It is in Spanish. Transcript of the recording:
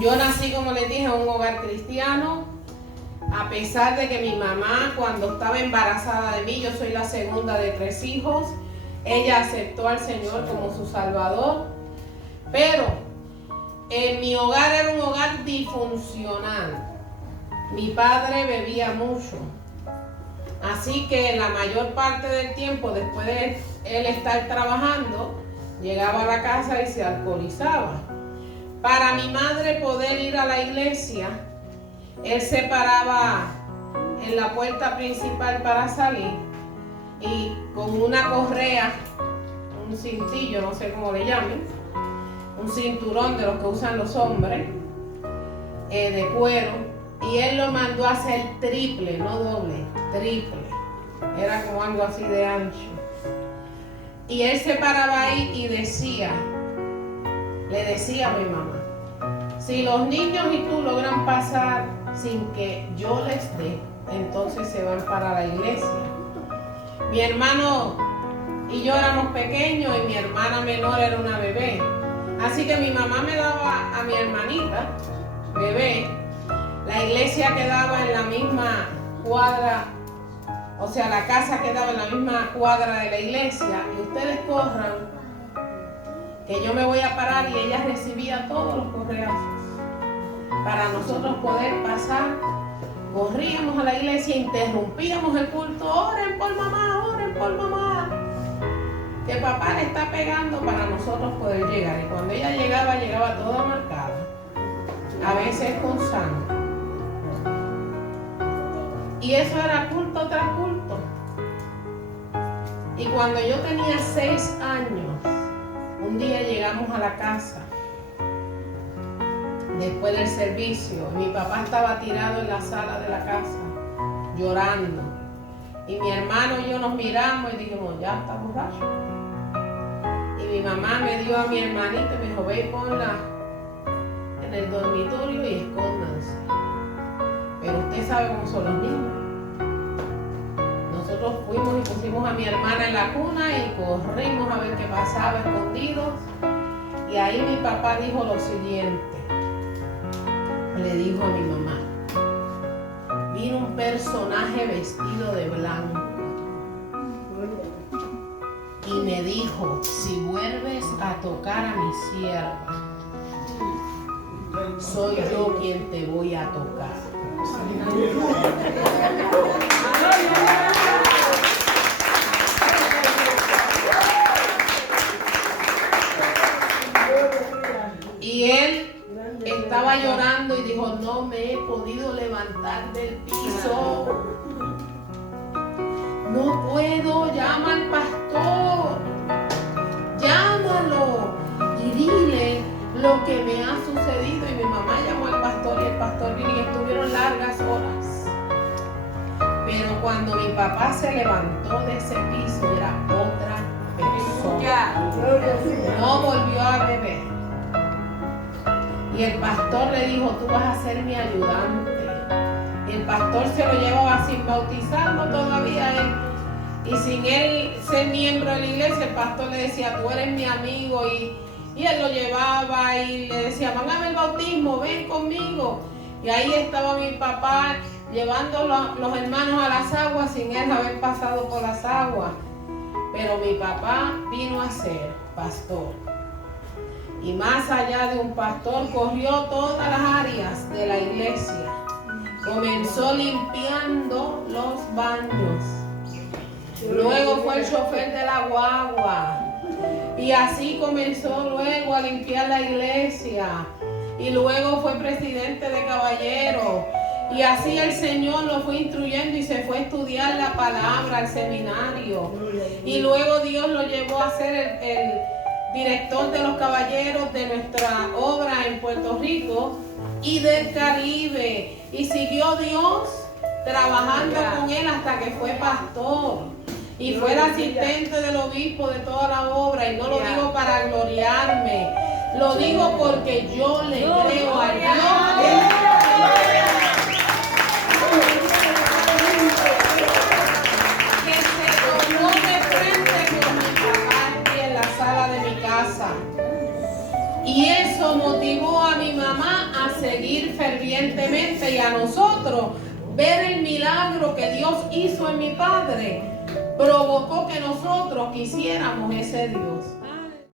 Yo nací, como les dije, en un hogar cristiano, a pesar de que mi mamá, cuando estaba embarazada de mí, yo soy la segunda de 3 hijos, ella aceptó al Señor como su Salvador, pero mi hogar era un hogar disfuncional. Mi padre bebía mucho, así que la mayor parte del tiempo, después de él estar trabajando, llegaba a la casa y se alcoholizaba. Para mi madre poder ir a la iglesia, él se paraba en la puerta principal para salir y con una correa, un cintillo, no sé cómo le llamen, un cinturón de los que usan los hombres, de cuero, y él lo mandó a hacer triple, no doble, triple. Era como algo así de ancho. Y él se paraba ahí y le decía a mi mamá, si los niños y tú logran pasar sin que yo les dé, entonces se van para la iglesia. Mi hermano y yo éramos pequeños y mi hermana menor era una bebé. Así que mi mamá me daba a mi hermanita, bebé. La iglesia quedaba en la misma cuadra, o sea, la casa quedaba en la misma cuadra de la iglesia. Y ustedes corran, que yo me voy a parar, y ella recibía todos los correazos. Para nosotros poder pasar, corríamos a la iglesia, interrumpíamos el culto, oren por mamá, que papá le está pegando, para nosotros poder llegar. Y cuando ella llegaba toda marcada, a veces con sangre. Y eso era culto tras culto. Y cuando yo tenía 6 años, un día llegamos a la casa después del servicio. Mi papá estaba tirado en la sala de la casa, llorando. Y mi hermano y yo nos miramos y dijimos, ya está borracho. Y mi mamá me dio a mi hermanita y me dijo, ve y ponla en el dormitorio y escóndanse. Pero usted sabe cómo son los niños. Nosotros fuimos y pusimos a mi hermana en la cuna y corrimos a ver qué pasaba escondidos. Y ahí mi papá dijo lo siguiente. Le dijo a mi mamá, vino un personaje vestido de blanco y me dijo, si vuelves a tocar a mi sierva, soy yo quien te voy a tocar. Y él estaba llorando y dijo, no me he podido levantar del piso. No puedo, llama al pastor. Llámalo y dile lo que me ha sucedido. Y mi mamá llamó al pastor y el pastor vino y estuvieron largas horas. Pero cuando mi papá se levantó de ese piso, era otra persona. No volvió a beber. Y el pastor le dijo, tú vas a ser mi ayudante. Y el pastor se lo llevaba sin bautizarlo todavía él. Y sin él ser miembro de la iglesia, el pastor le decía, tú eres mi amigo. Y él lo llevaba y le decía, van a ver el bautismo, ven conmigo. Y ahí estaba mi papá llevando los hermanos a las aguas sin él haber pasado por las aguas. Pero mi papá vino a ser pastor. Y más allá de un pastor, corrió todas las áreas de la iglesia. Comenzó limpiando los baños. Luego fue el chofer de la guagua. Y así comenzó luego a limpiar la iglesia. Y luego fue presidente de caballeros. Y así el Señor lo fue instruyendo y se fue a estudiar la palabra al seminario. Y luego Dios lo llevó a ser el director de los caballeros de nuestra obra en Puerto Rico y del Caribe. Y siguió Dios trabajando con él hasta que fue pastor. Y fue el asistente del obispo de toda la obra. Y no lo digo para gloriarme. Lo digo porque yo le creo a Dios. Que se tomó de frente con mi papá aquí en la sala de mi casa. Y eso motivó a mi mamá a evidentemente, y a nosotros ver el milagro que Dios hizo en mi padre, provocó que nosotros quisiéramos ese Dios.